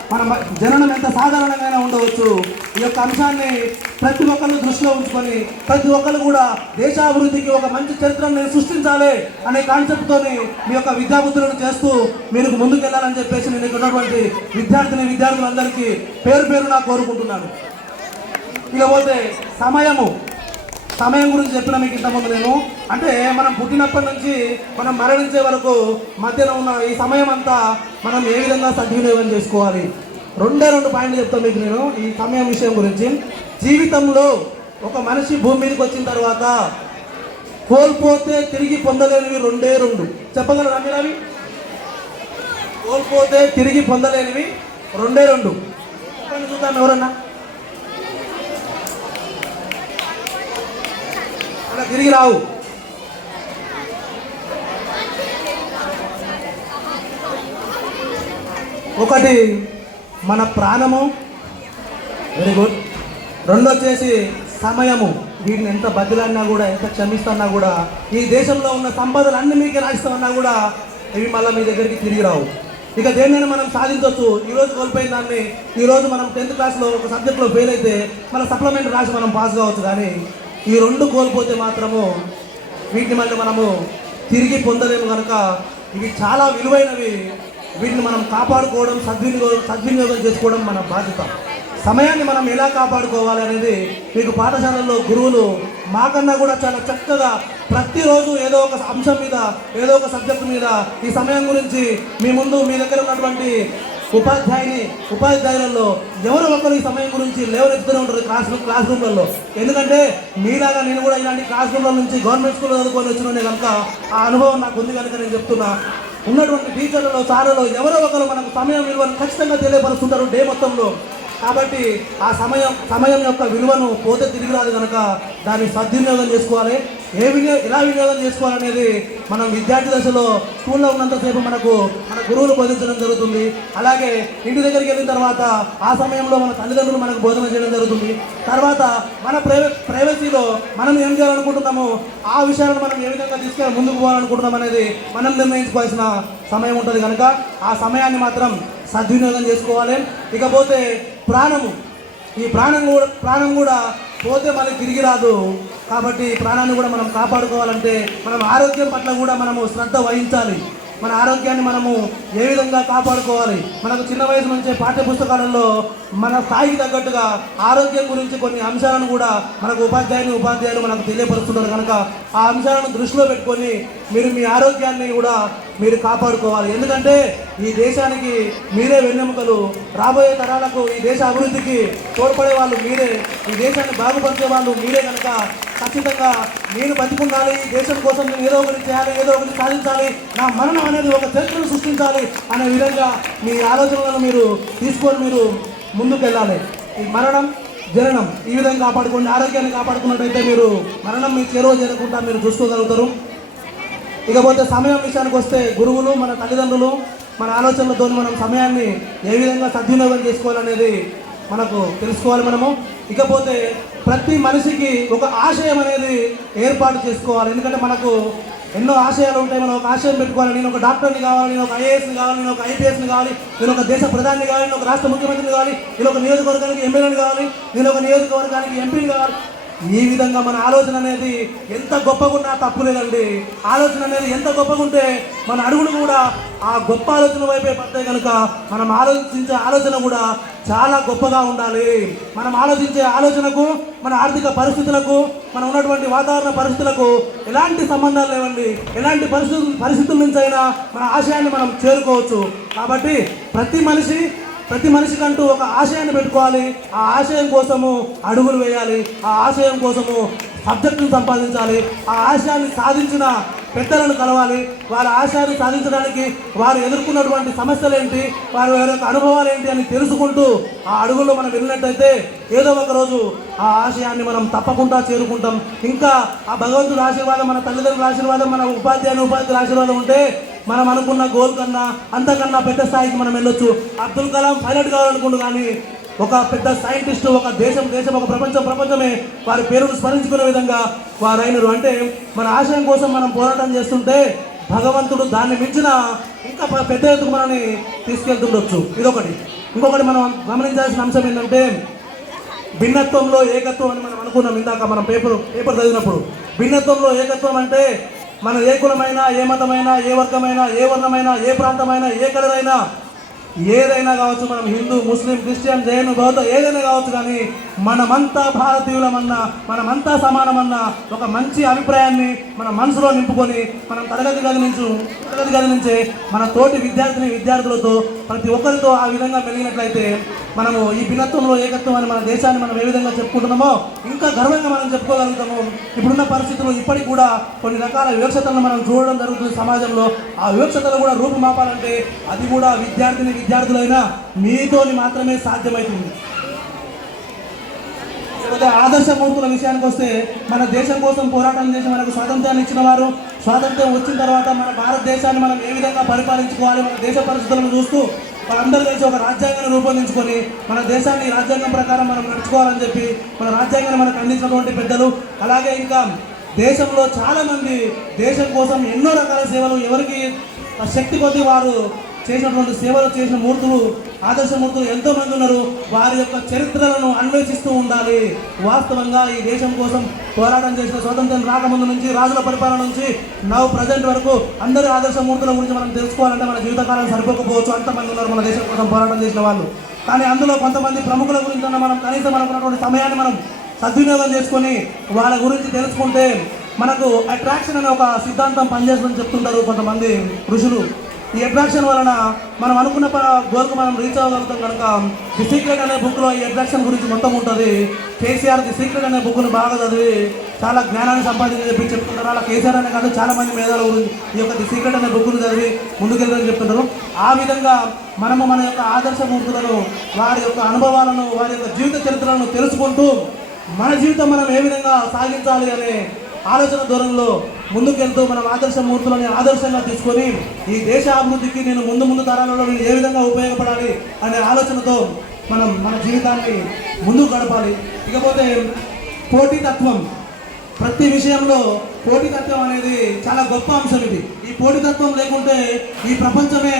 మన జననం ఎంత సాధారణంగా ఉండవచ్చు. ఈ యొక్క అంశాన్ని ప్రతి ఒక్కరు దృష్టిలో ఉంచుకొని ప్రతి ఒక్కరు కూడా దేశాభివృద్ధికి ఒక మంచి చరిత్రను సృష్టించాలి అనే కాన్సెప్ట్తోని మీ యొక్క విద్యాబుద్ధులను చేస్తూ మీరు ముందుకు వెళ్ళాలని చెప్పేసి నేను ఇక్కడ ఉన్నటువంటి విద్యార్థులందరికీ పేరు పేరున కోరుకుంటున్నాను. ఇకపోతే సమయం గురించి చెప్పిన మీకు ఇంతకుముందు నేను, అంటే మనం పుట్టినప్పటి నుంచి మనం మరణించే వరకు మధ్యన ఉన్న ఈ సమయం అంతా మనం ఏ విధంగా సద్వినియోగం చేసుకోవాలి. రెండు పాయింట్లు చెప్తాను మీకు నేను ఈ సమయం విషయం గురించి. జీవితంలో ఒక మనిషి భూమి మీదకి వచ్చిన తర్వాత కోల్పోతే తిరిగి పొందలేనివి రెండు. చెప్పగలరా మీరు అవి? కోల్పోతే తిరిగి పొందలేనివి రెండు. చూద్దాం ఎవరన్నా. అలా తిరిగి రావు. ఒకటి మన ప్రాణము, వెరీ గుడ్. రెండు వచ్చేసి సమయము. వీటిని ఎంత బదిలన్నా కూడా, ఎంత క్షమిస్తున్నా కూడా, ఈ దేశంలో ఉన్న సంపదలు అన్ని మీకే రాయిస్తామన్నా కూడా ఇవి మళ్ళీ మీ దగ్గరికి తిరిగి రావు. ఇక దేన్నైనా మనం సాధించవచ్చు. ఈరోజు కోల్పోయిన దాన్ని ఈరోజు మనం 10th క్లాస్లో ఒక సబ్జెక్ట్లో ఫెయిల్ అయితే మన సప్లిమెంట్ రాసి మనం పాస్ కావచ్చు. కానీ ఈ రెండు కోల్పోతే మాత్రము వీటిని మళ్ళీ మనము తిరిగి పొందలేము. కనుక ఇవి చాలా విలువైనవి. వీటిని మనం కాపాడుకోవడం, సద్వినియోగం చేసుకోవడం మన బాధ్యత. సమయాన్ని మనం ఎలా కాపాడుకోవాలి అనేది మీకు పాఠశాలల్లో గురువులు మాకన్నా కూడా చాలా చక్కగా ప్రతిరోజు ఏదో ఒక అంశం మీద, ఏదో ఒక సబ్జెక్టు మీద ఈ సమయం గురించి మీ ముందు మీ దగ్గర ఉన్నటువంటి ఉపాధ్యాయులలో ఎవరో ఒకరు ఈ సమయం గురించి లేవనెత్తుతూనే ఉంటారు క్లాస్ రూమ్లలో. ఎందుకంటే మీలాగా నేను కూడా ఇలాంటి క్లాస్ రూమ్ల నుంచి గవర్నమెంట్ స్కూల్లో చదువుకొని వచ్చినే కనుక ఆ అనుభవం నాకు ఉంది కనుక నేను చెప్తున్నా. ఉన్నటువంటి టీచర్లలో, సార్లలో ఎవరో ఒకరు మనకు సమయం విలువను ఖచ్చితంగా తెలియపరుస్తుంటారు డే మొత్తంలో. కాబట్టి ఆ సమయం యొక్క విలువను పోతే తిరిగి రాదు కనుక దాన్ని సద్వినియోగం చేసుకోవాలి. ఎలా వినియోగం చేసుకోవాలనేది మనం విద్యార్థి దశలో స్కూల్లో ఉన్నంతసేపు మన గురువులు బోధించడం జరుగుతుంది. అలాగే ఇంటి దగ్గరికి వెళ్ళిన తర్వాత ఆ సమయంలో మన తల్లిదండ్రులు మనకు బోధన చేయడం జరుగుతుంది. తర్వాత మన ప్రైవసీలో మనం ఏం చేయాలనుకుంటున్నామో ఆ విషయాలను మనం ఏ విధంగా తీసుకెళ్ళి ముందుకు పోవాలనుకుంటున్నాం అనేది మనం నిర్ణయించుకోవాల్సిన సమయం ఉంటుంది. కనుక ఆ సమయాన్ని మాత్రం సద్వినియోగం చేసుకోవాలి. ఇకపోతే ప్రాణము. ఈ ప్రాణం కూడా పోతే మళ్ళీ తిరిగి రాదు. కాబట్టి ప్రాణాన్ని కూడా మనం కాపాడుకోవాలంటే మనం ఆరోగ్యం పట్ల కూడా మనము శ్రద్ధ వహించాలి. మన ఆరోగ్యాన్ని మనము ఏ విధంగా కాపాడుకోవాలి. మనకు చిన్న వయసు నుంచే పాఠ్యపుస్తకాలలో మన స్థాయికి తగ్గట్టుగా ఆరోగ్యం గురించి కొన్ని అంశాలను కూడా మనకు ఉపాధ్యాయులు మనకు తెలియపరుస్తున్నారు. కనుక ఆ అంశాలను దృష్టిలో పెట్టుకొని మీరు మీ ఆరోగ్యాన్ని కూడా మీరు కాపాడుకోవాలి. ఎందుకంటే ఈ దేశానికి మీరే వెన్నెముకలు. రాబోయే తరాలకు ఈ దేశ అభివృద్ధికి తోడ్పడే వాళ్ళు మీరే, ఈ దేశాన్ని బాగుపరిచే వాళ్ళు మీరే. కనుక ఖచ్చితంగా నేను బతికుండాలి, ఈ దేశం కోసం నేను ఏదో ఒకటి చేయాలి, ఏదో ఒకటి సాధించాలి, నా మరణం అనేది ఒక చరిత్రను సృష్టించాలి అనే విధంగా మీ ఆలోచనలను మీరు తీసుకొని మీరు ముందుకు వెళ్ళాలి. ఈ మరణం జననం ఈ విధంగా కాపాడుకోండి. ఆరోగ్యాన్ని కాపాడుకున్నట్టయితే మీరు మరణం మీ చేరువ చేరకుండా మీరు చూసుకోగలుగుతారు. ఇకపోతే సమయం విషయానికి వస్తే గురువులు, మన తల్లిదండ్రులు, మన ఆలోచనలతో మనం సమయాన్ని ఏ విధంగా సద్వినియోగం చేసుకోవాలనేది మనకు తెలుసుకోవాలి మనము. ఇకపోతే ప్రతి మనిషికి ఒక ఆశయం అనేది ఏర్పాటు చేసుకోవాలి. ఎందుకంటే మనకు ఎన్నో ఆశయాలు ఉంటాయి. మనం ఒక ఆశయం పెట్టుకోవాలి. నేను ఒక డాక్టర్ని కావాలి, నేను ఒక ఐఏఎస్ని కావాలి, నేను ఒక ఐపీఎస్ని కావాలి, నేను ఒక దేశ ప్రధాని కావాలి, నేను ఒక రాష్ట్ర ముఖ్యమంత్రిని కావాలి, నేను ఒక నియోజకవర్గానికి ఎమ్మెల్యేని కావాలి, నేను ఒక నియోజకవర్గానికి ఎంపీని కావాలి. ఈ విధంగా మన ఆలోచన అనేది ఎంత గొప్పగా ఉన్నా తప్పు లేదండి. ఆలోచన అనేది ఎంత గొప్పగా ఉంటే మన అడుగులు కూడా ఆ గొప్ప ఆలోచన వైపే పడతాయి. కనుక మనం ఆలోచించే ఆలోచన కూడా చాలా గొప్పగా ఉండాలి. మనం ఆలోచించే ఆలోచనకు, మన ఆర్థిక పరిస్థితులకు, మనం ఉన్నటువంటి వాతావరణ పరిస్థితులకు ఎలాంటి సంబంధాలు లేవండి. ఎలాంటి పరిస్థితుల నుంచి అయినా మన ఆశయాన్ని మనం చేరుకోవచ్చు. కాబట్టి ప్రతి మనిషికంటూ ఒక ఆశయాన్ని పెట్టుకోవాలి. ఆ ఆశయం కోసము అడుగులు వేయాలి. ఆ ఆశయం కోసము సబ్జెక్టును సంపాదించాలి. ఆ ఆశయాన్ని సాధించిన పెద్దలను కలవాలి. వారి ఆశయాన్ని సాధించడానికి వారు ఎదుర్కొన్నటువంటి సమస్యలు ఏంటి, వారి యొక్క అనుభవాలు ఏంటి అని తెలుసుకుంటూ ఆ అడుగుల్లో మనం వెళ్ళినట్టయితే ఏదో ఒక రోజు ఆ ఆశయాన్ని మనం తప్పకుండా చేరుకుంటాం. ఇంకా ఆ భగవంతుడి ఆశీర్వాదం, మన తల్లిదండ్రుల ఆశీర్వాదం, మన ఉపాధ్యాయుల ఆశీర్వాదం ఉంటే మనం అనుకున్న గోల్ కన్నా అంతకన్నా పెద్ద స్థాయికి మనం వెళ్ళొచ్చు. అబ్దుల్ కలాం పైలట్ కావాలనుకుంటు, కానీ ఒక పెద్ద సైంటిస్టు, ఒక దేశం ఒక ప్రపంచమే వారి పేరును స్మరించుకునే విధంగా వారైనరు. అంటే మన ఆశయం కోసం మనం పోరాటం చేస్తుంటే భగవంతుడు దాన్ని మించిన ఇంకా పెద్ద ఎత్తుకు మనల్ని తీసుకెళ్తుండొచ్చు. ఇదొకటి. ఇంకొకటి మనం గమనించాల్సిన అంశం ఏంటంటే భిన్నత్వంలో ఏకత్వం అని మనం అనుకున్నాం ఇందాక మనం పేపర్ చదివినప్పుడు. భిన్నత్వంలో ఏకత్వం అంటే మన ఏ కులమైనా, ఏ మతమైనా, ఏ వర్గమైనా, ఏ వర్ణమైనా, ఏ ప్రాంతమైనా, ఏ కలర్ అయినా, ఏదైనా కావచ్చు. మనం హిందూ, ముస్లిం, క్రిస్టియన్, జైన్, బౌద్ధ ఏదైనా కావచ్చు. కానీ మనమంతా భారతీయులమన్నా, మనమంతా సమానమన్న ఒక మంచి అభిప్రాయాన్ని మన మనసులో నింపుకొని మనం తరగతి గది నుంచే మన తోటి విద్యార్థులతో ప్రతి ఒక్కరితో ఆ విధంగా మెలిగినట్లయితే మనము ఈ భిన్నత్వంలో ఏకత్వం అని మన దేశాన్ని మనం ఏ విధంగా చెప్పుకుంటున్నామో ఇంకా గర్వంగా మనం చెప్పుకోగలుగుతాము. ఇప్పుడున్న పరిస్థితులు ఇప్పటికి కూడా కొన్ని రకాల వివక్షతలను మనం చూడడం జరుగుతుంది సమాజంలో. ఆ వివక్షతలు కూడా రూపుమాపాలంటే అది కూడా విద్యార్థులైనా మీతోని మాత్రమే సాధ్యమవుతుంది. ఆదర్శమూర్తుల విషయానికి వస్తే మన దేశం కోసం పోరాటం చేసి మనకు స్వాతంత్రాన్ని ఇచ్చిన వారు, స్వాతంత్రం వచ్చిన తర్వాత మన భారతదేశాన్ని మనం ఏ విధంగా పరిపాలించుకోవాలి, మన దేశ పరిస్థితులను చూస్తూ మనందరూ కలిసి ఒక రాజ్యాంగాన్ని రూపొందించుకొని మన దేశాన్ని రాజ్యాంగం ప్రకారం మనం నడుచుకోవాలని చెప్పి మన రాజ్యాంగాన్ని మనకు అందించినటువంటి పెద్దలు, అలాగే ఇంకా దేశంలో చాలామంది దేశం కోసం ఎన్నో రకాల సేవలు ఎవరికి శక్తి కొద్దీ వారు చేసినటువంటి సేవలు చేసిన ఆదర్శమూర్తులు ఎంతోమంది ఉన్నారు. వారి యొక్క చరిత్రలను అన్వేషిస్తూ ఉండాలి. వాస్తవంగా ఈ దేశం కోసం పోరాటం చేసిన స్వాతంత్రం రాకముందు నుంచి, రాజుల పరిపాలన నుంచి నవ్ ప్రజెంట్ వరకు అందరి ఆదర్శమూర్తుల గురించి మనం తెలుసుకోవాలంటే మన జీవితకాలం సరిపోకపోవచ్చు. అంతమంది ఉన్నారు మన దేశం కోసం పోరాటం చేసిన వాళ్ళు. కానీ అందులో కొంతమంది ప్రముఖుల గురించి మనం కనీసం మనకున్నటువంటి సమయాన్ని మనం సద్వినియోగం చేసుకొని వాళ్ళ గురించి తెలుసుకుంటే మనకు అట్రాక్షన్ అనే ఒక సిద్ధాంతం పనిచేస్తుందని చెప్తుంటారు కొంతమంది ఋషులు. ఈ అట్రాక్షన్ వలన మనం అనుకున్న గోల్కు మనం రీచ్ అవ్వగలుగుతాం. కనుక ది సీక్రెట్ అనే బుక్లో ఈ అట్రాక్షన్ గురించి మొత్తం ఉంటుంది. కేసీఆర్ ది సీక్రెట్ అనే బుక్ను బాగా చదివి చాలా జ్ఞానాన్ని సంపాదించి చెప్తుంటారు. అలా కేసీఆర్ అనే కాదు చాలా మంది మేధావుల గురించి ఈ యొక్క ది సీక్రెట్ అనే బుక్ను చదివి ముందుకెళ్ళాలని చెప్తుంటారు. ఆ విధంగా మనము మన యొక్క ఆదర్శమూర్తులను, వారి యొక్క అనుభవాలను, వారి యొక్క జీవిత చరిత్రలను తెలుసుకుంటూ మన జీవితం మనం ఏ విధంగా సాగించాలి అనే ఆలోచన ధోరణిలో ముందుకెళ్తూ మనం ఆదర్శమూర్తులని ఆదర్శంగా తీసుకొని ఈ దేశ అభివృద్ధికి నేను ముందు తరాలలో నేను ఏ విధంగా ఉపయోగపడాలి అనే ఆలోచనతో మనం మన జీవితాన్ని ముందుకు గడపాలి. ఇకపోతే పోటీతత్వం, ప్రతి విషయంలో పోటీతత్వం అనేది చాలా గొప్ప అంశం. ఈ పోటీతత్వం లేకుంటే ఈ ప్రపంచమే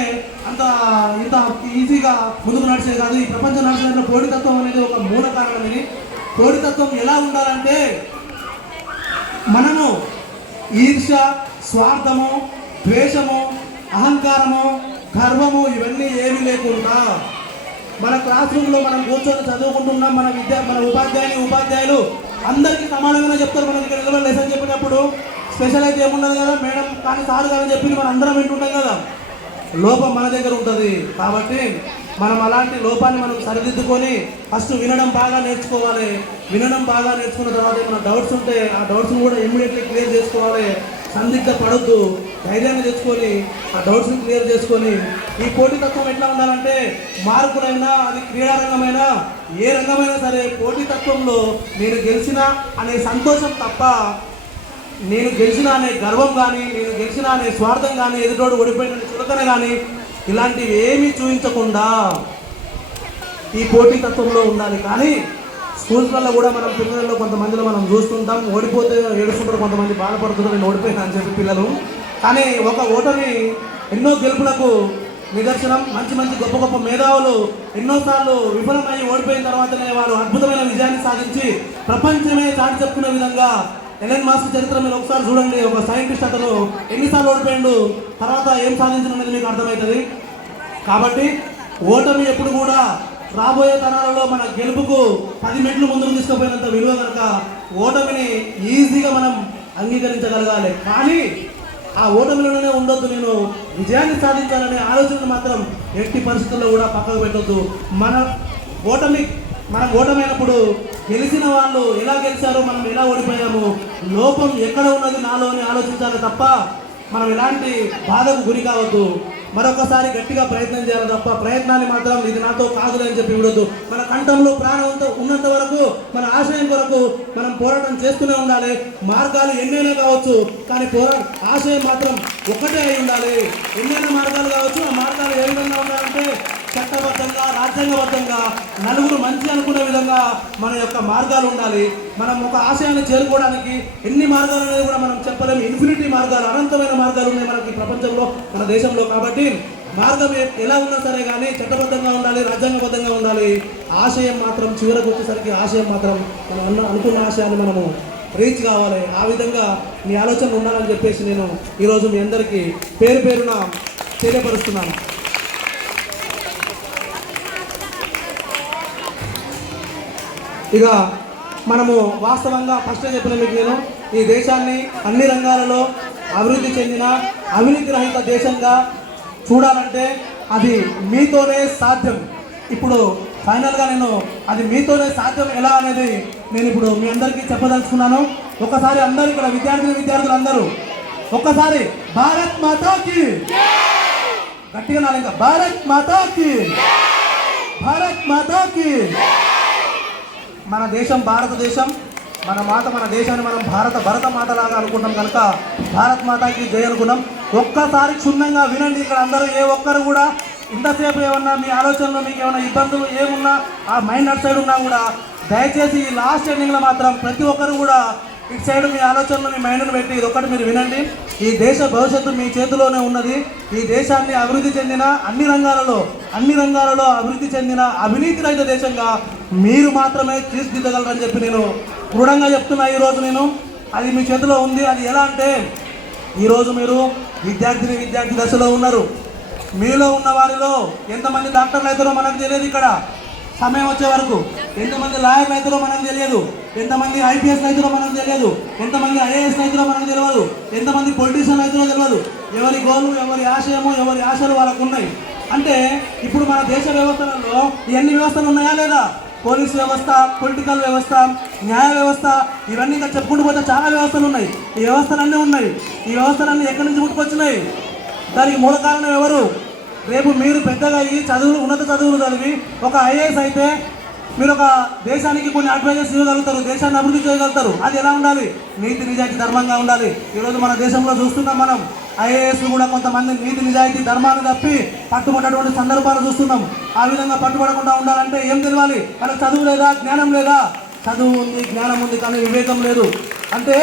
ఇంత ఈజీగా ముందుకు నడిచేది కాదు. ఈ ప్రపంచం నడిచేందులో పోటీతత్వం అనేది ఒక మూల కారణం. ఇది పోటీతత్వం ఎలా ఉండాలంటే మనము ఈర్ష, స్వార్థము, ద్వేషము, అహంకారము, గర్వము ఇవన్నీ ఏమీ లేకుండా మన క్లాస్ రూమ్లో మనం కూర్చొని చదువుకుంటున్నాం. మన ఉపాధ్యాయులు అందరికీ సమానంగానే చెప్తారు. మనం ఇక్కడ నిలబడి లెసన్ చెప్పినప్పుడు స్పెషల్ అయితే ఏమున్నది కదా మేడం కానీ సార్ కానీ చెప్పింది మనం అందరం వింటుంటాం కదా, లోపం మన దగ్గర ఉంటుంది. కాబట్టి మనం అలాంటి లోపాన్ని మనం సరిదిద్దుకొని ఫస్ట్ వినడం బాగా నేర్చుకోవాలి. వినడం బాగా నేర్చుకున్న తర్వాత ఏమైనా డౌట్స్ ఉంటే ఆ డౌట్స్ని కూడా ఇమ్మీడియట్లీ క్లియర్ చేసుకోవాలి. సందిగ్ధ పడొద్దు, ధైర్యాన్ని తెచ్చుకొని ఆ డౌట్స్ని క్లియర్ చేసుకొని ఈ పోటీతత్వం ఎట్లా ఉండాలంటే మార్కులైనా అది క్రీడారంగమైనా ఏ రంగమైనా సరే పోటీతత్వంలో నేను గెలిచినా అనే సంతోషం తప్ప నేను గెలిచిన అనే గర్వం కానీ నేను గెలిచిన అనే స్వార్థం కానీ ఎదుటోడు ఓడిపోయిన చులకన కానీ ఇలాంటివి ఏమీ చూపించకుండా ఈ పోటీతత్వంలో ఉండాలి. కానీ స్కూల్స్లలో కూడా మనం పిల్లల్లో కొంతమందిలో మనం చూస్తుంటాం, ఓడిపోతే ఏడుస్తుంటారు, కొంతమంది బాధపడుతున్నారు నేను ఓడిపోయినా అని చెప్పి పిల్లలు. కానీ ఒక ఓటమి ఎన్నో గెలుపులకు నిదర్శనం. మంచి మంచి గొప్ప గొప్ప మేధావులు ఎన్నోసార్లు విఫలమై ఓడిపోయిన తర్వాతనే వారు అద్భుతమైన విజయాన్ని సాధించి ప్రపంచమే చాటి చెప్పుకునే విధంగా ఎలన్ మాస్క్ చరిత్ర మీరు ఒకసారి చూడండి. ఒక సైంటిస్ట్ అతను ఎన్నిసార్లు ఓడిపోయిండు, తర్వాత ఏం సాధించడం మీకు అర్థమవుతుంది. కాబట్టి ఓటమి ఎప్పుడు కూడా రాబోయే తరాలలో మన గెలుపుకు 10 మెట్లు ముందుకు తీసుకుపోయినంత విలువ కనుక ఓటమిని ఈజీగా మనం అంగీకరించగలగాలి. కానీ ఆ ఓటమిలోనే ఉండొద్దు, నేను విజయాన్ని సాధించాలనే ఆలోచన మాత్రం ఎట్టి పరిస్థితుల్లో కూడా పక్కకు పెట్టొద్దు. మనం ఓటమైనప్పుడు గెలిచిన వాళ్ళు ఎలా గెలిచారో మనం ఎలా ఓడిపోయాము, లోపం ఎక్కడ ఉన్నది నాలో అని ఆలోచించాలి తప్ప మనం ఎలాంటి బాధకు గురి కావద్దు. మరొకసారి గట్టిగా ప్రయత్నం చేయాలి తప్ప ప్రయత్నాన్ని మాత్రం ఇది నాతో కాదులే అని చెప్పి విడొద్దు. మన కంఠంలో ప్రాణం ఉన్నంత వరకు మన ఆశయం కొరకు మనం పోరాటం చేస్తూనే ఉండాలి. మార్గాలు ఎన్నైనా కావచ్చు కానీ ఆశయం మాత్రం ఒక్కటే అయి ఉండాలి. ఎన్నైనా మార్గాలు కావచ్చు, ఆ మార్గాలు ఏ విధంగా ఉండాలంటే చట్టబద్ధంగా రాజ్యాంగబద్ధంగా నలుగురు మంచి అనుకునే విధంగా మన యొక్క మార్గాలు ఉండాలి. మనం ఒక ఆశయాన్ని చేరుకోవడానికి ఎన్ని మార్గాలు అనేది కూడా మనం చెప్పలేము. ఇన్ఫినిటీ మార్గాలు, అనంతమైన మార్గాలు ఉన్నాయి మనకి ప్రపంచంలో, మన దేశంలో. కాబట్టి మార్గం ఎలా ఉన్నా సరే కానీ చట్టబద్ధంగా ఉండాలి, రాజ్యాంగబద్ధంగా ఉండాలి. ఆశయం మాత్రం చివరకు వచ్చేసరికి ఆశయం మాత్రం మనం అనుకున్న ఆశయాన్ని మనము రీచ్ కావాలి. ఆ విధంగా మీ ఆలోచన ఉండాలని చెప్పేసి నేను ఈరోజు మీ అందరికీ పేరు పేరున తెలియపరుస్తున్నాను. ఇక మనము వాస్తవంగా ఫస్ట్ చెప్పిన మీకు నేను ఈ దేశాన్ని అన్ని రంగాలలో అభివృద్ధి చెందిన అవినీతి రహిత దేశంగా చూడాలంటే అది మీతోనే సాధ్యం. ఇప్పుడు ఫైనల్గా నేను అది మీతోనే సాధ్యం ఎలా అనేది నేను ఇప్పుడు మీ అందరికీ చెప్పదలుచుకున్నాను. ఒకసారి అందరూ ఇక్కడ విద్యార్థులు అందరూ ఒక్కసారి భారత్ మాతాకి గట్టిగా నాలుగు ఇంకా భారత్ మాతాకి, భారత్ మాతాకి. మన దేశం భారతదేశం, మన దేశాన్ని మనం భరత మాతలాగా అనుకుంటాం కనుక భారత్ మాతాకి జై అనుకున్నాం. ఒక్కసారి క్షుణ్ణంగా వినండి. ఇక్కడ అందరూ ఏ ఒక్కరు కూడా ఇంతసేపు ఏమన్నా మీ ఆలోచనలో మీకు ఏమైనా ఇబ్బందులు ఏమున్నా ఆ మైండ్ అటు సైడ్ ఉన్నా కూడా దయచేసి ఈ లాస్ట్ ఎండింగ్లో మాత్రం ప్రతి ఒక్కరు కూడా ఇటు సైడ్ మీ ఆలోచనలు మీ మైండ్ను పెట్టి ఇది ఒక్కటి మీరు వినండి. ఈ దేశ భవిష్యత్తు మీ చేతిలోనే ఉన్నది. ఈ దేశాన్ని అభివృద్ధి చెందిన అన్ని రంగాలలో అభివృద్ధి చెందిన అవినీతి రహిత దేశంగా మీరు మాత్రమే తీర్చిదిద్దగలరని చెప్పి నేను దృఢంగా చెప్తున్నా. ఈరోజు నేను అది మీ చేతిలో ఉంది. అది ఎలా అంటే ఈరోజు మీరు విద్యార్థి దశలో ఉన్నారు. మీలో ఉన్న వారిలో ఎంతమంది డాక్టర్లు అవుతారో మనకు తెలియదు. ఇక్కడ సమయం వచ్చే వరకు ఎంతమంది లాయర్లు అవుతారో మనకు తెలియదు, ఎంతమంది ఐపీఎస్ అవుతారో మనకు తెలియదు, ఎంతమంది ఐఏఎస్ అవుతారో మనకు తెలియదు, ఎంతమంది పొలిటీషియన్ అవుతారో తెలియదు. ఎవరి గోలు, ఎవరి ఆశయము, ఎవరి ఆశలు వాళ్ళకు ఉన్నాయి. అంటే ఇప్పుడు మన దేశ వ్యవస్థలలో ఇవన్నీ వ్యవస్థలు ఉన్నాయా లేదా? పోలీస్ వ్యవస్థ, పొలిటికల్ వ్యవస్థ, న్యాయ వ్యవస్థ, ఇవన్నీ ఇంకా చెప్పుకుంటూ పోతే చాలా వ్యవస్థలు ఉన్నాయి. ఈ వ్యవస్థలన్నీ ఉన్నాయి. ఈ వ్యవస్థలన్నీ ఎక్కడి నుంచి పుట్టుకొచ్చినాయి? దానికి మూల కారణం ఎవరు? రేపు మీరు పెద్దగా ఈ ఉన్నత చదువులు చదివి ఒక ఐఏఎస్ అయితే మీరు ఒక దేశానికి కొన్ని అడ్వైజర్స్ ఇవ్వగలుగుతారు, దేశాన్ని అభివృద్ధి చేయగలుగుతారు. అది ఎలా ఉండాలి? నీతి నిజాయితీ ధర్మంగా ఉండాలి. ఈరోజు మన దేశంలో చూస్తున్నాం మనం ఐఏఎస్ కూడా కొంతమంది నీతి నిజాయితీ ధర్మాన్ని తప్పి పట్టుబడ్డటువంటి సందర్భాలు చూస్తున్నాం. ఆ విధంగా పట్టుబడకుండా ఉండాలంటే ఏం తెలియాలి? వాళ్ళకి చదువు లేదా, జ్ఞానం లేదా? చదువు ఉంది, జ్ఞానం ఉంది, కానీ వివేకం లేదు. అంటే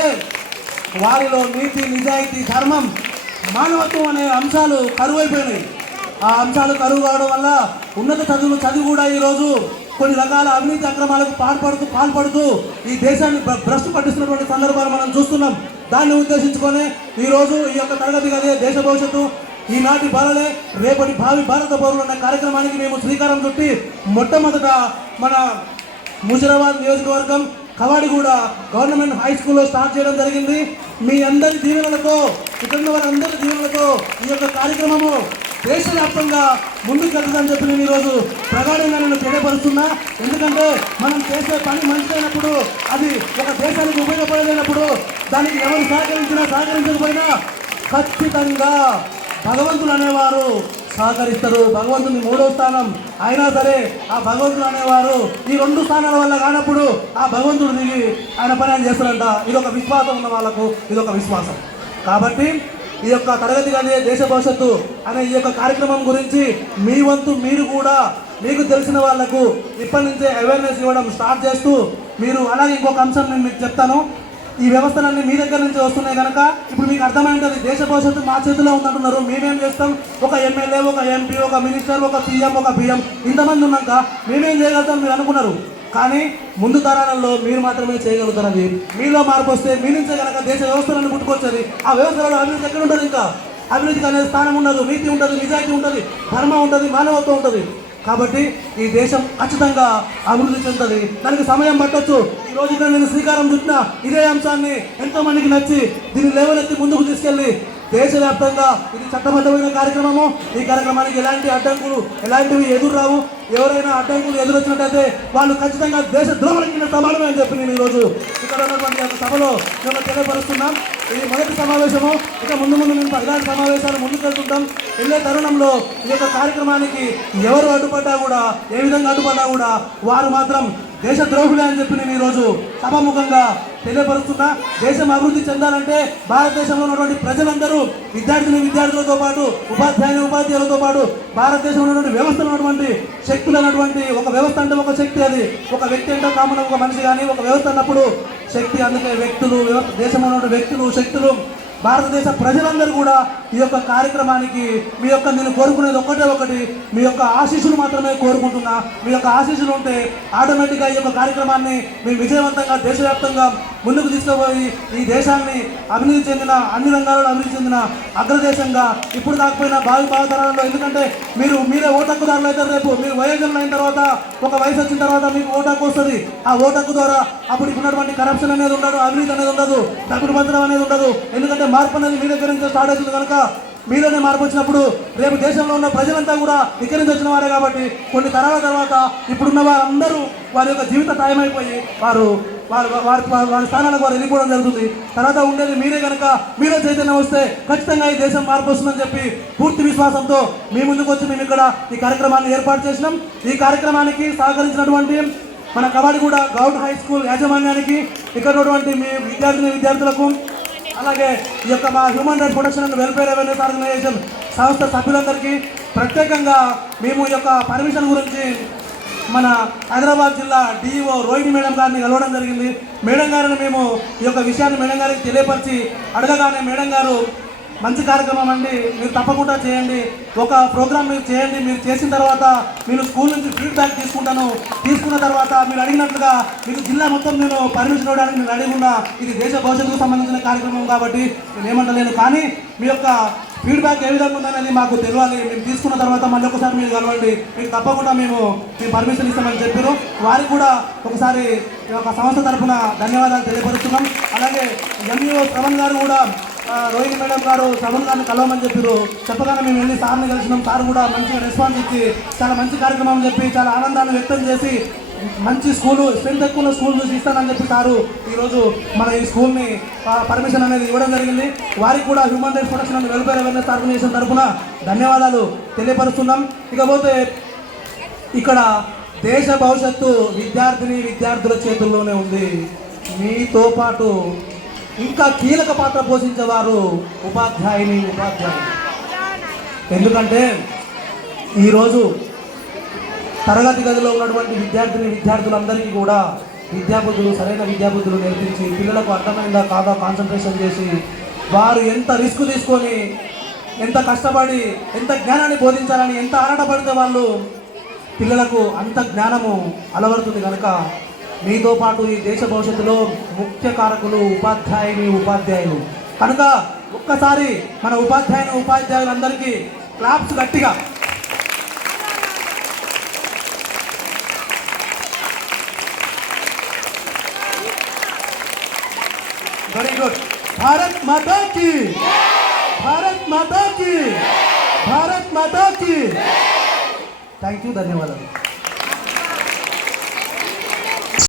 వారిలో నీతి నిజాయితీ ధర్మం మానవత్వం అనే అంశాలు కరువైపోయినాయి. ఆ అంశాలు కరువు కావడం వల్ల ఉన్నత చదువులు చదివి కూడా ఈరోజు కొన్ని రకాల అవినీతి అక్రమాలకు పాల్పడుతూ ఈ దేశాన్ని భ్రష్టు పట్టిస్తున్నటువంటి సందర్భాలు మనం చూస్తున్నాం. దాన్ని ఉద్దేశించుకొని ఈరోజు ఈ యొక్క తరగతి గదే దేశ భవిష్యత్తు, ఈనాటి బాలలే రేపటి భావి భారత పౌరులు అన్న కార్యక్రమానికి మేము శ్రీకారం చుట్టి మొట్టమొదట మన ముషిరాబాద్ నియోజకవర్గం కవాడిగూడ గవర్నమెంట్ హై స్కూల్లో స్టార్ట్ చేయడం జరిగింది. మీ అందరి దీవెనలతో, ఇక్కడ ఉన్న వారందరి దీవెనలతో ఈ యొక్క కార్యక్రమము దేశవ్యాప్తంగా ముందుకు వెళ్తుందని చెప్పి నేను ఈరోజు ప్రగాఢంగా నేను తెలియపరుస్తున్నా. ఎందుకంటే మనం చేసే పని మంచిదైనప్పుడు, అది ఒక దేశానికి ఉపయోగపడలేనప్పుడు దానికి ఎవరు సహకరించకపోయినా ఖచ్చితంగా భగవంతులు అనేవారు సహకరిస్తారు. భగవంతుని 3వ స్థానం అయినా సరే ఆ భగవంతుడు అనేవారు ఈ 2 స్థానాల వల్ల కానప్పుడు ఆ భగవంతుడు దిగి ఆయన పని ఆయన చేస్తారంట. ఇదొక విశ్వాసం ఉన్న వాళ్ళకు ఇదొక విశ్వాసం. కాబట్టి ఈ యొక్క తరగతి గది దేశ భవిష్యత్తు అనే ఈ యొక్క కార్యక్రమం గురించి మీ వంతు మీరు కూడా మీకు తెలిసిన వాళ్లకు ఇప్పటి నుంచే అవేర్నెస్ ఇవ్వడం స్టార్ట్ చేస్తూ, మీరు అలాగే ఇంకొక అంశం నేను మీకు చెప్తాను. ఈ వ్యవస్థలన్నీ మీ దగ్గర నుంచి వస్తున్నాయి కనుక ఇప్పుడు మీకు అర్థమైంటుంది దేశ భవిష్యత్తు మా చేతిలో ఉందంటున్నారు. మేమేం చేస్తాం? ఒక ఎమ్మెల్యే, ఒక ఎంపీ, ఒక మినిస్టర్, ఒక సీఎం, ఒక పిఎం ఇంతమంది ఉన్నాక మేమేం చేయగలుగుతాం మీరు అనుకున్నారు. కానీ ముందు తరాలలో మీరు మాత్రమే చేయగలుగుతారని, మీలో మార్పు వస్తే మీ నుంచే కనుక దేశ వ్యవస్థలను పుట్టుకొచ్చేది. ఆ వ్యవస్థలలో అభివృద్ధి ఎక్కడ ఉంటుంది? ఇంకా అభివృద్ధికి అనేది స్థానం ఉండదు, నీతి ఉంటుంది, నిజాయితీ ఉంటుంది, ధర్మం ఉంటుంది, మానవత్వం ఉంటుంది. కాబట్టి ఈ దేశం ఖచ్చితంగా అభివృద్ధి చెందుతుంది. దానికి సమయం పట్టొచ్చు. ఈ రోజు ఇక్కడ నేను శ్రీకారం చుట్టిన ఇదే అంశాన్ని ఎంతో మందికి నచ్చి దీన్ని లేవనెత్తి ముందుకు తీసుకెళ్ళి దేశవ్యాప్తంగా ఇది చట్టబద్ధమైన కార్యక్రమము. ఈ కార్యక్రమానికి ఎలాంటి అడ్డంకులు ఎలాంటివి ఎదురు రావు. ఎవరైనా అడ్డంకులు ఎదురొచ్చినట్టయితే వాళ్ళు ఖచ్చితంగా దేశ ద్రోహుల కింద సమానమే అని చెప్పి నేను ఈరోజు ఇక్కడ ఉన్నటువంటి సభలో మేము తెలియపరుస్తున్నాం. ఇది మొదటి సమావేశము. ఇక ముందు మేము ఇలాంటి సమావేశాలు ముందుకెళ్తుంటాం. వెళ్ళే తరుణంలో ఈ యొక్క కార్యక్రమానికి ఎవరు అడ్డుపడ్డా కూడా, ఏ విధంగా అడ్డుపడ్డా కూడా వారు మాత్రం దేశ ద్రోహులే అని చెప్పి నేను ఈరోజు సభాముఖంగా తెలియపరుస్తున్నా. దేశం అభివృద్ధి చెందాలంటే భారతదేశంలో ఉన్నటువంటి ప్రజలందరూ విద్యార్థులతో పాటు ఉపాధ్యాయులతో పాటు భారతదేశంలో ఉన్నటువంటి వ్యవస్థలో ఉన్నటువంటి శక్తులు అన్నటువంటి ఒక వ్యవస్థ అంటే ఒక శక్తి. అది ఒక వ్యక్తి అంటే కామన్ ఒక మనిషి కానీ ఒక వ్యవస్థ అన్నప్పుడు శక్తి. అందుకే వ్యక్తులు, దేశంలో ఉన్నటువంటి వ్యక్తులు, శక్తులు, భారతదేశ ప్రజలందరూ కూడా ఈ యొక్క కార్యక్రమానికి మీ యొక్క నేను కోరుకునేది ఒకటి, మీ యొక్క ఆశీస్సులు మాత్రమే కోరుకుంటున్నా. మీ యొక్క ఆశీస్సులు ఉంటే ఆటోమేటిక్గా ఈ యొక్క కార్యక్రమాన్ని మేము విజయవంతంగా దేశవ్యాప్తంగా ముందుకు తీసుకుపోయి ఈ దేశాన్ని అభివృద్ధి చెందిన, అన్ని రంగాలలో అభివృద్ధి చెందిన అగ్రదేశంగా ఇప్పుడు కాకపోయినా భావితరాలలో, ఎందుకంటే మీరే ఓటక్కుదారులు అవుతారు. రేపు మీరు వయోజనం అయిన తర్వాత, ఒక వయసు వచ్చిన తర్వాత మీకు ఓటక్కు వస్తుంది. ఆ ఓటక్కు ద్వారా అప్పుడు ఉన్నటువంటి కరప్షన్ అనేది ఉండదు, అవినీతి అనేది ఉండదు, తప్పుడు మంత్రం అనేది ఉండదు. ఎందుకంటే మార్పు అనేది మీ దగ్గర నుంచి స్టార్ట్ అవుతుంది కనుక మీలోనే మార్పు వచ్చినప్పుడు రేపు దేశంలో ఉన్న ప్రజలంతా కూడా ఇక్కడి నుంచి వచ్చిన వారే. కాబట్టి కొన్ని తరాల తర్వాత ఇప్పుడున్న వారందరూ వారి యొక్క జీవిత టైమైపోయి వారి స్థానాలకు వారు వెళ్ళిపోవడం జరుగుతుంది. తర్వాత ఉండేది మీరే కనుక మీరే చైతన్యం వస్తే ఖచ్చితంగా ఈ దేశం మార్పు వస్తుందని చెప్పి పూర్తి విశ్వాసంతో మీ ముందుకు వచ్చి మేము ఇక్కడ ఈ కార్యక్రమాన్ని ఏర్పాటు చేసినాం. ఈ కార్యక్రమానికి సహకరించినటువంటి మన కవాడిగూడ గవర్నమెంట్ హై స్కూల్ యాజమాన్యానికి, ఇక్కడ ఉన్నటువంటి మీ విద్యార్థులకు, అలాగే ఈ యొక్క మా human rights protection and welfare awareness organisation సంస్థ సభ్యులందరికీ ప్రత్యేకంగా మేము ఈ యొక్క పర్మిషన్ గురించి మన హైదరాబాద్ జిల్లా డిఈఓ రోహిణి మేడం గారిని కలవడం జరిగింది. మేడం గారిని మేము ఈ యొక్క విషయాన్ని మేడం గారికి తెలియపరిచి అడగగానే మేడం గారు మంచి కార్యక్రమం అండి, మీరు తప్పకుండా చేయండి, ఒక ప్రోగ్రామ్ మీరు చేయండి, మీరు చేసిన తర్వాత మీరు స్కూల్ నుంచి ఫీడ్బ్యాక్ తీసుకున్న తర్వాత మీరు అడిగినట్లుగా మీకు జిల్లా మొత్తం నేను పర్మిషన్ ఇవ్వడానికి నేను అడిగి ఉన్నా. ఇది దేశ భవిష్యత్తుకు సంబంధించిన కార్యక్రమం కాబట్టి నేను ఏమంటలేను. కానీ మీ యొక్క ఫీడ్బ్యాక్ ఏ విధంగా ఉందనేది మాకు తెలియాలి. మేము తీసుకున్న తర్వాత మళ్ళీ ఒకసారి మీరు కలవండి, మీకు తప్పకుండా మేము పర్మిషన్ ఇస్తామని చెప్పారు. వారికి కూడా ఒకసారి ఒక సంస్థ తరఫున ధన్యవాదాలు తెలియపరుస్తున్నాం. అలాగే ఎంఈఓ శ్రవణ్ గారు కూడా రోహిణి మేడం గారు శ్రవణ్ గారిని కలవమని చెప్పారు. చెప్పగానే మేము వెళ్ళి సార్ని కలిసినాం. సార్ కూడా మంచిగా రెస్పాన్స్ ఇచ్చి చాలా మంచి కార్యక్రమం చెప్పి చాలా ఆనందాన్ని వ్యక్తం చేసి మంచి స్కూలు, స్ట్రెంత్ ఎక్కువ స్కూల్ చూసి ఇస్తానని చెప్పి సారు ఈరోజు మన ఈ స్కూల్ని పర్మిషన్ అనేది ఇవ్వడం జరిగింది. వారికి కూడా human rights protection and welfare awareness organisation తరఫున ధన్యవాదాలు తెలియపరుస్తున్నాం. ఇకపోతే ఇక్కడ దేశ భవిష్యత్తు విద్యార్థుల చేతుల్లోనే ఉంది. మీతో పాటు ఇంకా కీలక పాత్ర పోషించేవారు ఉపాధ్యాయులు. ఎందుకంటే ఈరోజు తరగతి గదిలో ఉన్నటువంటి విద్యార్థులందరికీ కూడా సరైన విద్యాబుద్ధులు నేర్పించి పిల్లలకు అర్థమైందా కాదా కాన్సన్ట్రేషన్ చేసి వారు ఎంత రిస్క్ తీసుకొని, ఎంత కష్టపడి, ఎంత జ్ఞానాన్ని బోధించాలని ఎంత ఆరాటపడితే వాళ్ళు పిల్లలకు అంత జ్ఞానము అలవడుతుంది. కనుక మీతో పాటు ఈ దేశ భవిష్యత్తులో ముఖ్య కారకులు ఉపాధ్యాయులు. కనుక ఒక్కసారి మన ఉపాధ్యాయులందరికీ క్లాప్స్ గట్టిగా. Very good. భారత్ మాతా కి, భారత్ మాతా కి, భారత్ మాతా కి. థ్యాంక్ యూ, ధన్యవాదాలు.